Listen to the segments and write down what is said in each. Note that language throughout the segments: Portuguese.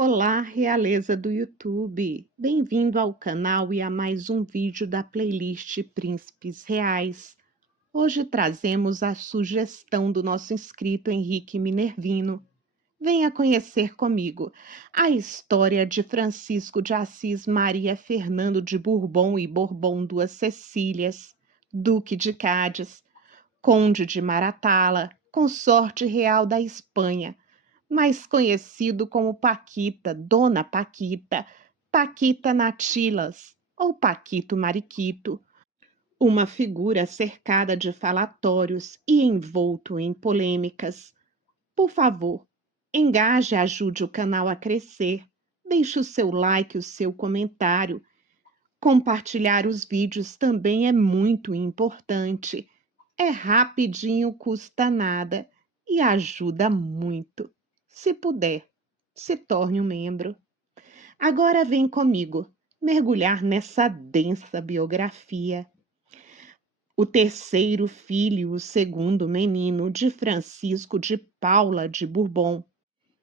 Olá, realeza do YouTube! Bem-vindo ao canal e a mais um vídeo da playlist Príncipes Reais. Hoje trazemos a sugestão do nosso inscrito Henrique Minervino. Venha conhecer comigo a história de Francisco de Assis Maria Fernando de Bourbon e Bourbon Duas Cecílias, Duque de Cádiz, Conde de Maratala, consorte real da Espanha, mais conhecido como Paquita, Dona Paquita, Paquita Natilas ou Paquito Mariquito, uma figura cercada de falatórios e envolto em polêmicas. Por favor, engaje e ajude o canal a crescer. Deixe o seu like, o seu comentário. Compartilhar os vídeos também é muito importante. É rapidinho, custa nada e ajuda muito. Se puder, se torne um membro. Agora vem comigo mergulhar nessa densa biografia. O terceiro filho, o segundo menino de Francisco de Paula de Bourbon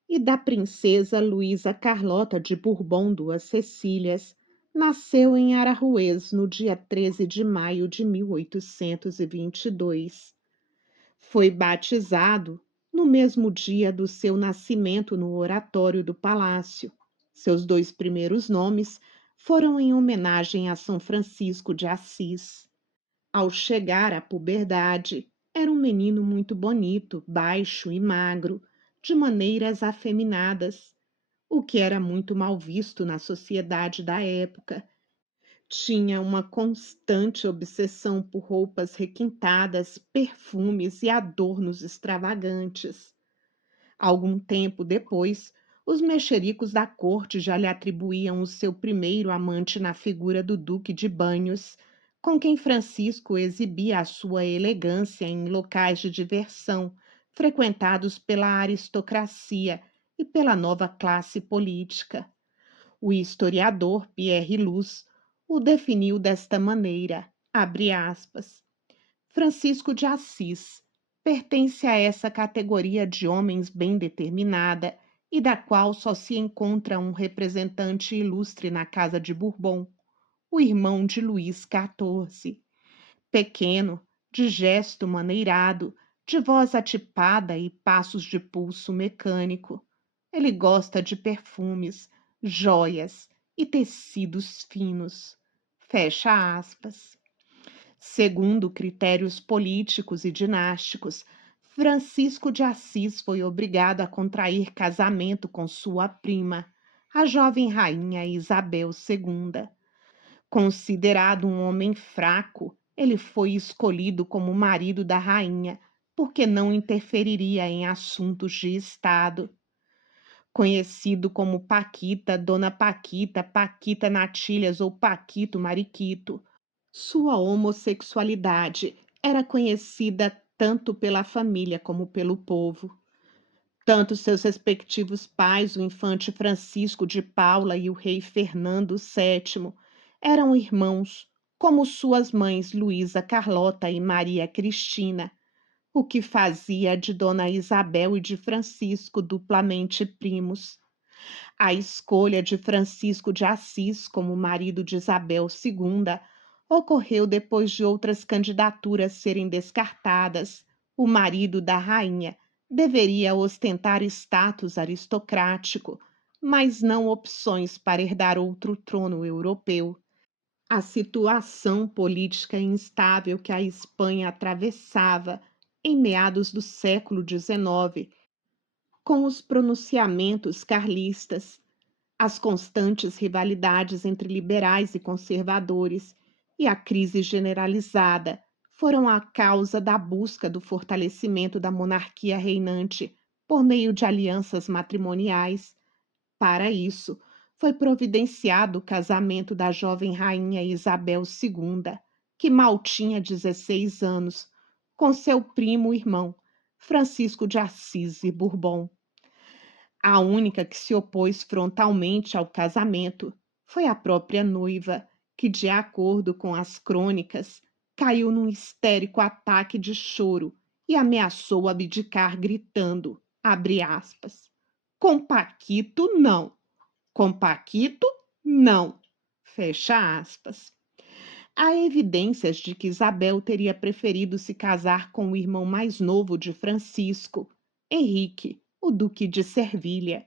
e da princesa Luísa Carlota de Bourbon Duas Cecílias, nasceu em Aranjuez no dia 13 de maio de 1822. Foi batizado no mesmo dia do seu nascimento no oratório do palácio. Seus dois primeiros nomes foram em homenagem a São Francisco de Assis. Ao chegar à puberdade, era um menino muito bonito, baixo e magro, de maneiras afeminadas, o que era muito mal visto na sociedade da época. Tinha uma constante obsessão por roupas requintadas, perfumes e adornos extravagantes. Algum tempo depois, os mexericos da corte já lhe atribuíam o seu primeiro amante na figura do Duque de Banhos, com quem Francisco exibia a sua elegância em locais de diversão, frequentados pela aristocracia e pela nova classe política. O historiador Pierre Luz o definiu desta maneira, abre aspas, Francisco de Assis pertence a essa categoria de homens bem determinada e da qual só se encontra um representante ilustre na casa de Bourbon, o irmão de Luís XIV. Pequeno, de gesto maneirado, de voz atipada e passos de pulso mecânico. Ele gosta de perfumes, joias e tecidos finos. Fecha aspas. Segundo critérios políticos e dinásticos, Francisco de Assis foi obrigado a contrair casamento com sua prima, a jovem rainha Isabel II. Considerado um homem fraco, ele foi escolhido como marido da rainha, porque não interferiria em assuntos de Estado. Conhecido como Paquita, Dona Paquita, Paquita Natilhas ou Paquito Mariquito, sua homossexualidade era conhecida tanto pela família como pelo povo. Tanto seus respectivos pais, o infante Francisco de Paula e o rei Fernando VII, eram irmãos, como suas mães Luísa Carlota e Maria Cristina, o que fazia de Dona Isabel e de Francisco duplamente primos. A escolha de Francisco de Assis como marido de Isabel II ocorreu depois de outras candidaturas serem descartadas. O marido da rainha deveria ostentar status aristocrático, mas não opções para herdar outro trono europeu. A situação política instável que a Espanha atravessava em meados do século XIX, com os pronunciamentos carlistas, as constantes rivalidades entre liberais e conservadores e a crise generalizada foram a causa da busca do fortalecimento da monarquia reinante por meio de alianças matrimoniais. Para isso, foi providenciado o casamento da jovem rainha Isabel II, que mal tinha 16 anos, com seu primo irmão, Francisco de Assis e Bourbon. A única que se opôs frontalmente ao casamento foi a própria noiva, que, de acordo com as crônicas, caiu num histérico ataque de choro e ameaçou abdicar, gritando, abre aspas, com Paquito não, Com Paquito, não. Fecha aspas. Há evidências de que Isabel teria preferido se casar com o irmão mais novo de Francisco, Henrique, o Duque de Servilha.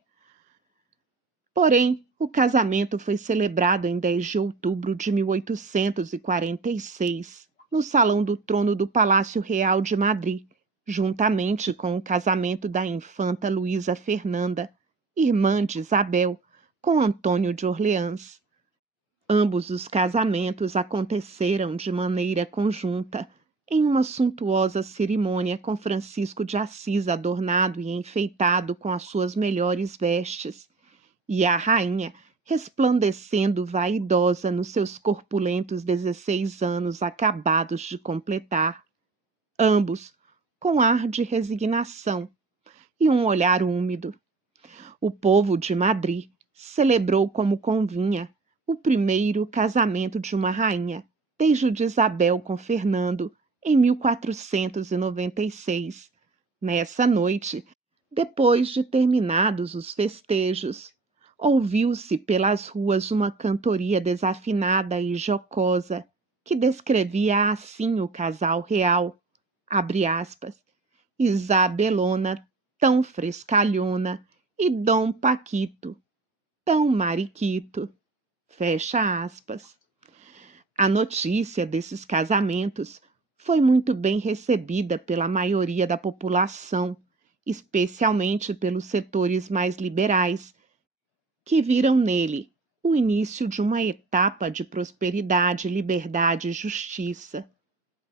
Porém, o casamento foi celebrado em 10 de outubro de 1846, no Salão do Trono do Palácio Real de Madrid, juntamente com o casamento da infanta Luísa Fernanda, irmã de Isabel, com Antônio de Orleans. Ambos os casamentos aconteceram de maneira conjunta, em uma suntuosa cerimônia com Francisco de Assis adornado e enfeitado com as suas melhores vestes, e a rainha resplandecendo vaidosa nos seus corpulentos 16 anos acabados de completar, ambos com ar de resignação e um olhar úmido. O povo de Madrid celebrou como convinha o primeiro casamento de uma rainha, desde o de Isabel com Fernando, em 1496. Nessa noite, depois de terminados os festejos, ouviu-se pelas ruas uma cantoria desafinada e jocosa que descrevia assim o casal real, abre aspas, Isabelona tão frescalhona e Dom Paquito, tão mariquito, fecha aspas. A notícia desses casamentos foi muito bem recebida pela maioria da população, especialmente pelos setores mais liberais, que viram nele o início de uma etapa de prosperidade, liberdade e justiça.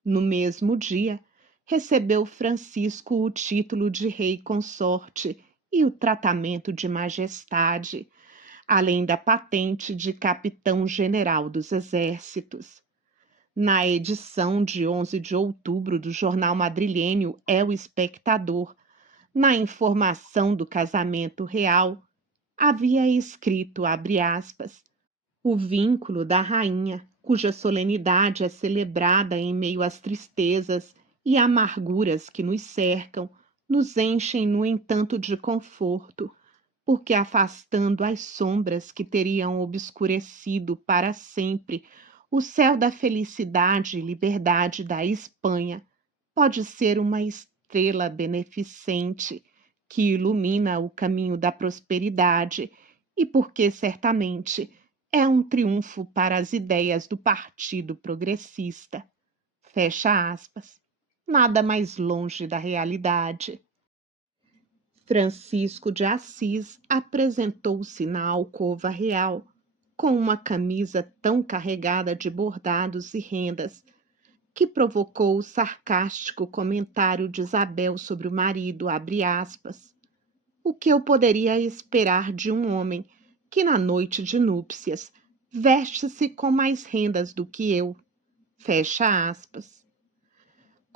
No mesmo dia, recebeu Francisco o título de rei consorte e o tratamento de majestade, além da patente de capitão-general dos exércitos. Na edição de 11 de outubro do jornal madrilhenho É o Espectador, na informação do casamento real, havia escrito, abre aspas, o vínculo da rainha, cuja solenidade é celebrada em meio às tristezas e amarguras que nos cercam, nos enchem, no entanto, de conforto, porque afastando as sombras que teriam obscurecido para sempre o céu da felicidade e liberdade da Espanha, pode ser uma estrela beneficente que ilumina o caminho da prosperidade e porque certamente é um triunfo para as ideias do Partido Progressista. Fecha aspas. Nada mais longe da realidade. Francisco de Assis apresentou-se na alcova real com uma camisa tão carregada de bordados e rendas que provocou o sarcástico comentário de Isabel sobre o marido, abre aspas. O que eu poderia esperar de um homem que na noite de núpcias veste-se com mais rendas do que eu? Fecha aspas.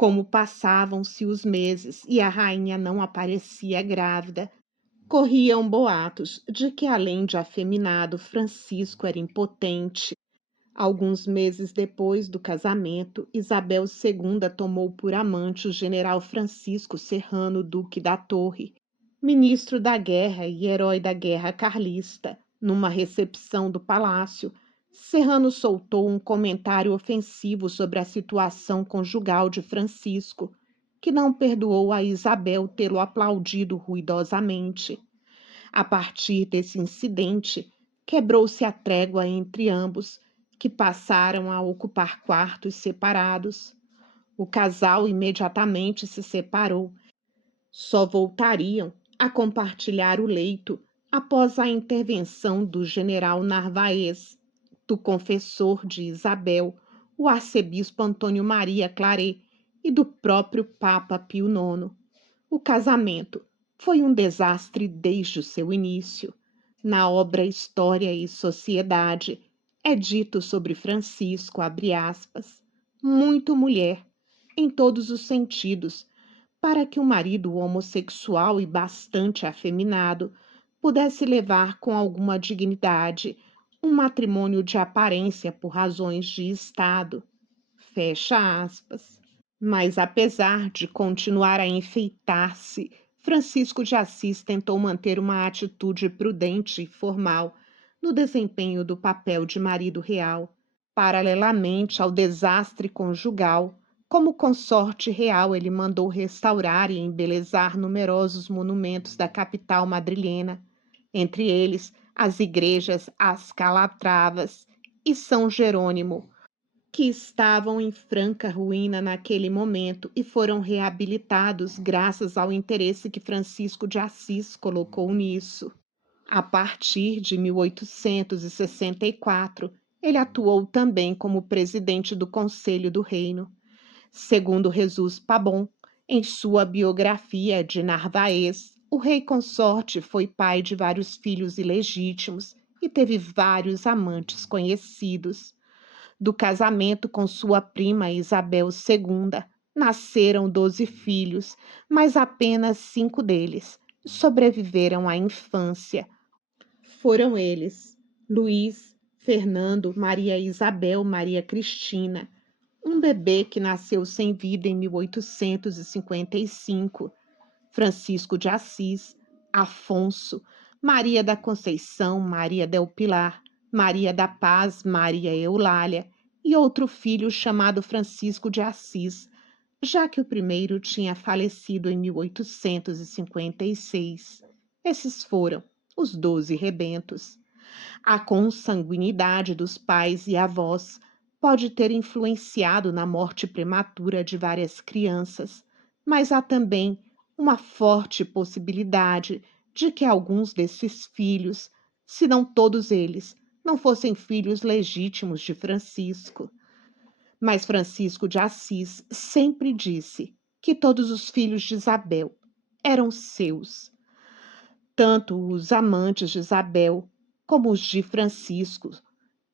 Como passavam-se os meses e a rainha não aparecia grávida, corriam boatos de que, além de afeminado, Francisco era impotente. Alguns meses depois do casamento, Isabel II tomou por amante o general Francisco Serrano, duque da Torre, ministro da guerra e herói da guerra carlista. Numa recepção do palácio, Serrano soltou um comentário ofensivo sobre a situação conjugal de Francisco, que não perdoou a Isabel tê-lo aplaudido ruidosamente. A partir desse incidente, quebrou-se a trégua entre ambos, que passaram a ocupar quartos separados. O casal imediatamente se separou. Só voltariam a compartilhar o leito após a intervenção do general Narvaez, do confessor de Isabel, o arcebispo Antônio Maria Claret e do próprio Papa Pio IX. O casamento foi um desastre desde o seu início. Na obra História e Sociedade, é dito sobre Francisco, abre aspas, muito mulher, em todos os sentidos, para que o marido homossexual e bastante afeminado pudesse levar com alguma dignidade um matrimônio de aparência por razões de Estado. Fecha aspas. Mas, apesar de continuar a enfeitar-se, Francisco de Assis tentou manter uma atitude prudente e formal, no desempenho do papel de marido real. Paralelamente ao desastre conjugal, como consorte real, ele mandou restaurar e embelezar numerosos monumentos da capital madrilena, entre eles as igrejas As Calatravas e São Jerônimo, que estavam em franca ruína naquele momento e foram reabilitados graças ao interesse que Francisco de Assis colocou nisso. A partir de 1864, ele atuou também como presidente do Conselho do Reino. Segundo Jesus Pabon, em sua biografia de Narvaez, o rei consorte foi pai de vários filhos ilegítimos e teve vários amantes conhecidos. Do casamento com sua prima Isabel II, nasceram 12 filhos, mas apenas 5 deles sobreviveram à infância. Foram eles: Luís, Fernando, Maria Isabel, Maria Cristina, um bebê que nasceu sem vida em 1855, Francisco de Assis, Afonso, Maria da Conceição, Maria del Pilar, Maria da Paz, Maria Eulália e outro filho chamado Francisco de Assis, já que o primeiro tinha falecido em 1856. Esses foram os 12 rebentos. A consanguinidade dos pais e avós pode ter influenciado na morte prematura de várias crianças, mas há também uma forte possibilidade de que alguns desses filhos, se não todos eles, não fossem filhos legítimos de Francisco. Mas Francisco de Assis sempre disse que todos os filhos de Isabel eram seus. Tanto os amantes de Isabel como os de Francisco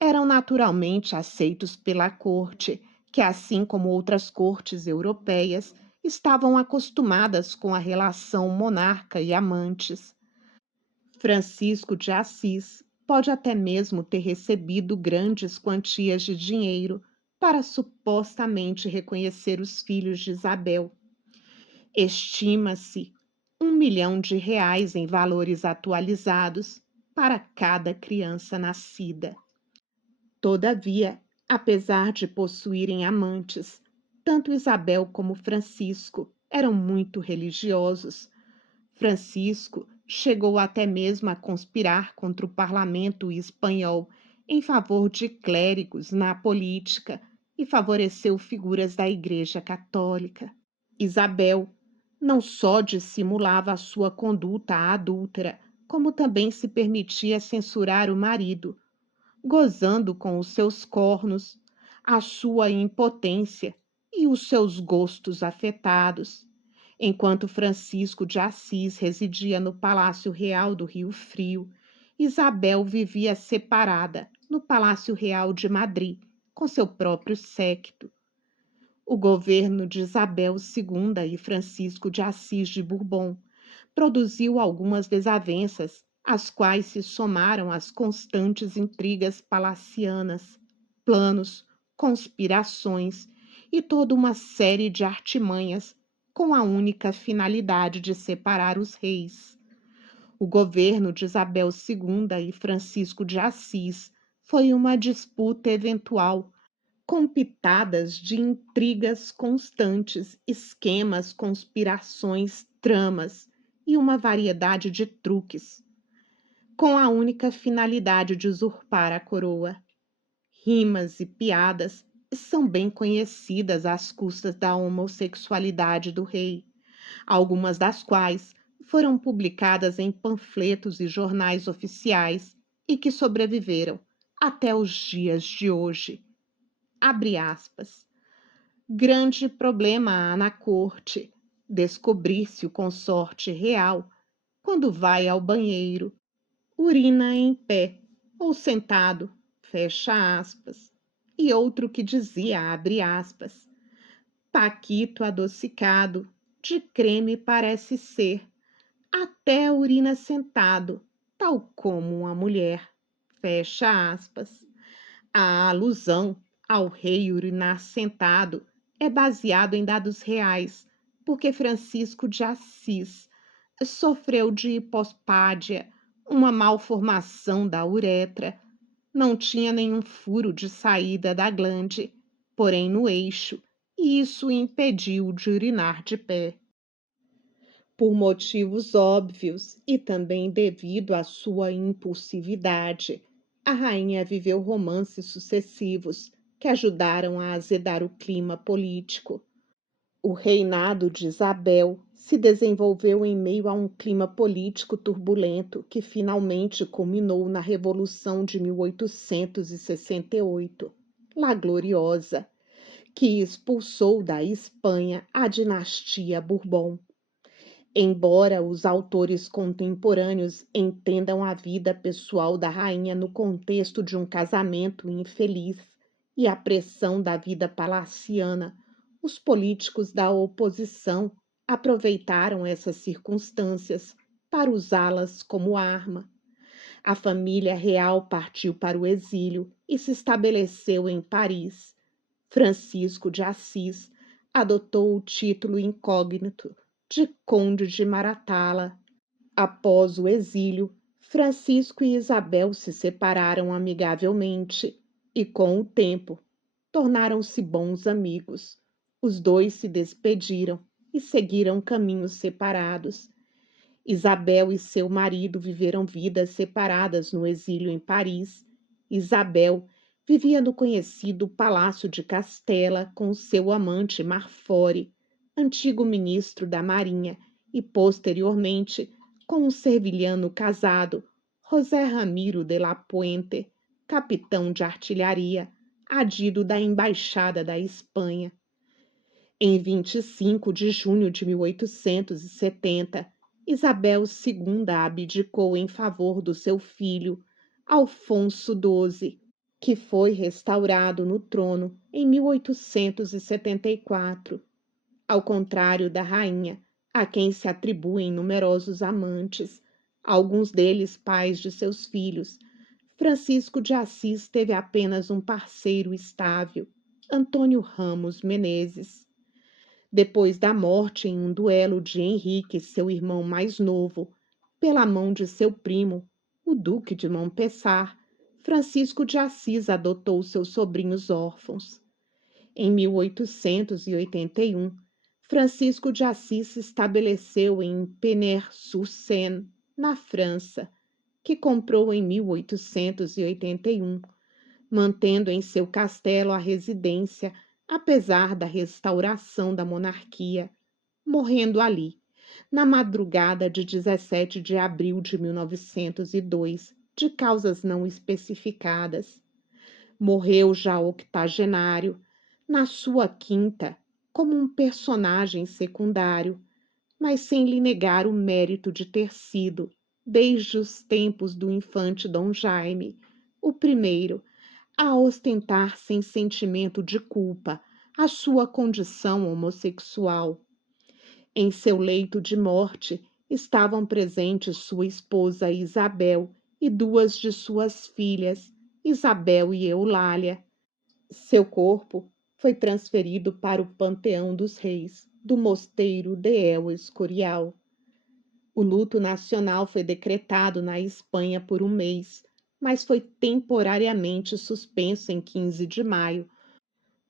eram naturalmente aceitos pela corte, que, assim como outras cortes europeias, estavam acostumadas com a relação monarca e amantes. Francisco de Assis pode até mesmo ter recebido grandes quantias de dinheiro para supostamente reconhecer os filhos de Isabel. Estima-se R$ 1 milhão em valores atualizados para cada criança nascida. Todavia, apesar de possuírem amantes, tanto Isabel como Francisco eram muito religiosos. Francisco chegou até mesmo a conspirar contra o parlamento espanhol em favor de clérigos na política e favoreceu figuras da Igreja Católica. Isabel não só dissimulava a sua conduta adúltera, como também se permitia censurar o marido, gozando com os seus cornos, a sua impotência e os seus gostos afetados, enquanto Francisco de Assis residia no Palácio Real do Rio Frio. Isabel vivia separada no Palácio Real de Madrid, com seu próprio séquito. O governo de Isabel II e Francisco de Assis de Bourbon produziu algumas desavenças, às quais se somaram as constantes intrigas palacianas, planos, conspirações e toda uma série de artimanhas com a única finalidade de separar os reis. O governo de Isabel II e Francisco de Assis foi uma disputa eventual, com pitadas de intrigas constantes, esquemas, conspirações, tramas e uma variedade de truques, com a única finalidade de usurpar a coroa. Rimas e piadas são bem conhecidas às custas da homossexualidade do rei, algumas das quais foram publicadas em panfletos e jornais oficiais e que sobreviveram até os dias de hoje. Abre aspas. Grande problema há na corte, descobrir se o consorte real, quando vai ao banheiro, urina em pé ou sentado, fecha aspas. E outro que dizia, abre aspas, Paquito adocicado, de creme parece ser, até urina sentado, tal como uma mulher, fecha aspas. A alusão ao rei urinar sentado é baseado em dados reais, porque Francisco de Assis sofreu de hipospádia, uma malformação da uretra. Não tinha nenhum furo de saída da glande, porém no eixo, e isso o impediu de urinar de pé. Por motivos óbvios e também devido à sua impulsividade, a rainha viveu romances sucessivos que ajudaram a azedar o clima político. O reinado de Isabel se desenvolveu em meio a um clima político turbulento que finalmente culminou na Revolução de 1868, La Gloriosa, que expulsou da Espanha a dinastia Bourbon. Embora os autores contemporâneos entendam a vida pessoal da rainha no contexto de um casamento infeliz e a pressão da vida palaciana, os políticos da oposição aproveitaram essas circunstâncias para usá-las como arma. A família real partiu para o exílio e se estabeleceu em Paris. Francisco de Assis adotou o título incógnito de Conde de Maratala. Após o exílio, Francisco e Isabel se separaram amigavelmente e, com o tempo, tornaram-se bons amigos. Os dois se despediram e seguiram caminhos separados. Isabel e seu marido viveram vidas separadas no exílio em Paris. Isabel vivia no conhecido Palácio de Castela com seu amante Marfori, antigo ministro da Marinha, e posteriormente com um sevilhano casado, José Ramiro de la Puente, capitão de artilharia, adido da Embaixada da Espanha. Em 25 de junho de 1870, Isabel II abdicou em favor do seu filho, Alfonso XII, que foi restaurado no trono em 1874. Ao contrário da rainha, a quem se atribuem numerosos amantes, alguns deles pais de seus filhos, Francisco de Assis teve apenas um parceiro estável, Antônio Ramos Menezes. Depois da morte em um duelo de Henrique, seu irmão mais novo, pela mão de seu primo, o Duque de Montpessar, Francisco de Assis adotou seus sobrinhos órfãos. Em 1881, Francisco de Assis se estabeleceu em Penner-sur-Seine, na França, que comprou em 1881, mantendo em seu castelo a residência, apesar da restauração da monarquia, morrendo ali, na madrugada de 17 de abril de 1902, de causas não especificadas. Morreu já octogenário, na sua quinta, como um personagem secundário, mas sem lhe negar o mérito de ter sido, desde os tempos do infante Dom Jaime, o primeiro a ostentar sem sentimento de culpa a sua condição homossexual. Em seu leito de morte estavam presentes sua esposa Isabel e duas de suas filhas, Isabel e Eulália. Seu corpo foi transferido para o Panteão dos Reis, do Mosteiro de El Escorial. O luto nacional foi decretado na Espanha por um mês, mas foi temporariamente suspenso em 15 de maio,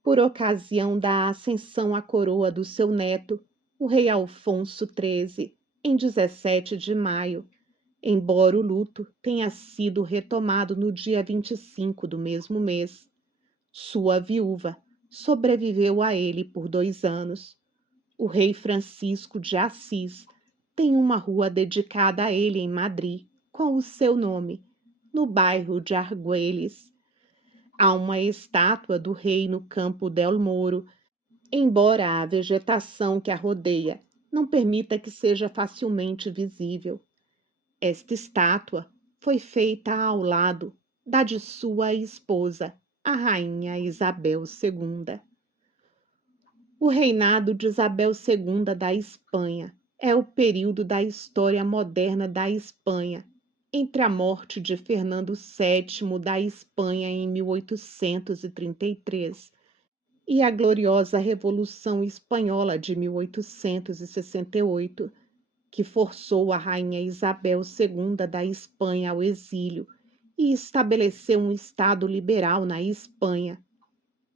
por ocasião da ascensão à coroa do seu neto, o rei Alfonso XIII, em 17 de maio, embora o luto tenha sido retomado no dia 25 do mesmo mês. Sua viúva sobreviveu a ele por 2 anos. O rei Francisco de Assis tem uma rua dedicada a ele em Madrid, com o seu nome, no bairro de Argüelles. Há uma estátua do rei no Campo del Moro, embora a vegetação que a rodeia não permita que seja facilmente visível. Esta estátua foi feita ao lado da de sua esposa, a rainha Isabel II. O reinado de Isabel II da Espanha é o período da história moderna da Espanha, entre a morte de Fernando VII da Espanha em 1833 e a gloriosa Revolução Espanhola de 1868, que forçou a rainha Isabel II da Espanha ao exílio e estabeleceu um Estado liberal na Espanha.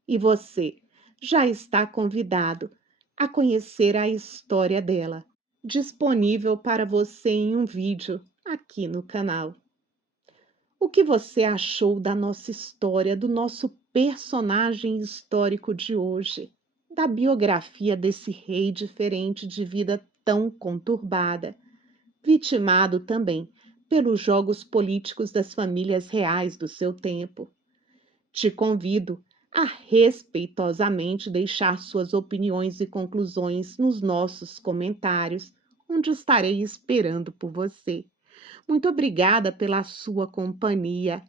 E você já está convidado a conhecer a história dela, disponível para você em um vídeo aqui no canal. O que você achou da nossa história, do nosso personagem histórico de hoje, da biografia desse rei diferente de vida tão conturbada, vitimado também pelos jogos políticos das famílias reais do seu tempo? Te convido a respeitosamente deixar suas opiniões e conclusões nos nossos comentários, onde estarei esperando por você. Muito obrigada pela sua companhia.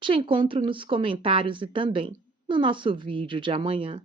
Te encontro nos comentários e também no nosso vídeo de amanhã.